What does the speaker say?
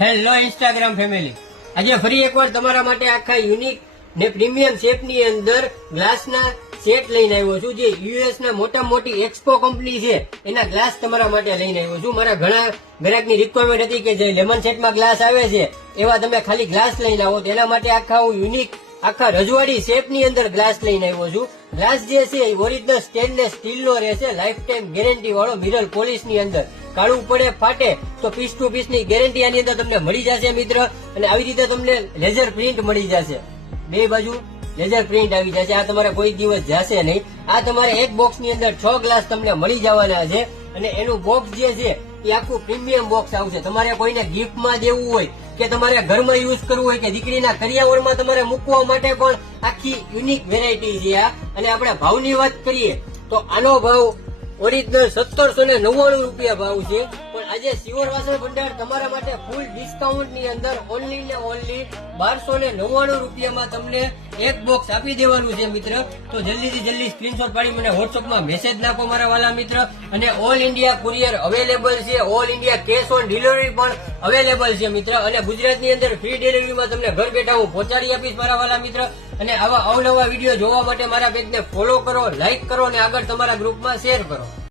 Hello Instagram family આજે ફરી એકવાર તમારા માટે આખા યુનિક ને પ્રીમિયમ શેપની અંદર ગ્લાસના સેટ લઈને આવ્યો છું. જે યુએસના મોટા મોટી એક્સપો કંપની છે, એના ગ્લાસ તમારા માટે લઈને આવ્યો છું. મારા ઘણા ગ્રાહકની રિક્વાયરમેન્ટ હતી કે જે લેમન સેટમાં ગ્લાસ આવે છે, એવા તમે ખાલી ગ્લાસ લઈને આવો. તેના માટે આખા હું યુનિક આખા રજવાડી શેપની અંદર ગ્લાસ લઈને આવ્યો છું. ગ્લાસ જે છે એ ઓરિજિનલ સ્ટેનલેસ સ્ટીલનો રહેશે. લાઈફ ટાઈમ ગેરંટી વાળો મિરર પોલિશની અંદર. કાળું પડે, ફાટે, તો પીસ ટુ પીસની ગેરંટી આની અંદર તમને મળી જશે મિત્ર. અને આવી રીતે તમને લેઝર પ્રિન્ટ મળી જશે. બે બાજુ લેઝર પ્રિન્ટ આવી જશે. આ તમારે કોઈ દિવસ જશે નહીં. આ તમારે એક બોક્સની અંદર છ ગ્લાસ તમને મળી જવાના છે. અને એનું બોક્સ જે છે, એ આખું પ્રીમિયમ બોક્સ આવશે. તમારે કોઈને ગિફ્ટમાં દેવું હોય કે તમારે ઘરમાં યુઝ કરવું હોય કે દીકરીના કરિયાવરમાં તમારે મૂકવા માટે પણ આખી યુનિક વેરાયટી છે આ. અને આપણે ભાવની વાત કરીએ, તો આનો ભાવ ઓરિજિનલ સત્તરસો ને નવ્વાણું રૂપિયા ભાવ છે. આજે સિવર વાસણ ભંડાર તમારા માટે ફૂલ ડિસ્કાઉન્ટની અંદર ઓનલી ને ઓનલી બારસો ને નવ્વાણું રૂપિયામાં તમને એક બોક્સ આપી દેવાનું છે મિત્ર. તો જલ્દીથી જલ્દી સ્ક્રીનશોટ પાડી મને વોટ્સઅપમાં મેસેજ નાખો મારા વાલા મિત્ર. અને ઓલ ઇન્ડિયા કુરિયર અવેલેબલ છે. All India cash on delivery પણ અવેલેબલ છે મિત્ર. અને ગુજરાતની અંદર ફ્રી ડિલિવરીમાં તમને ઘર બેઠા હું પહોંચાડી આપીશ મારા વાલા મિત્ર. અને આવા અવનવા વીડિયો જોવા માટે મારા પેજને ફોલો કરો લાઇક કરો અને આગળ તમારા ગ્રુપમાં શેર કરો.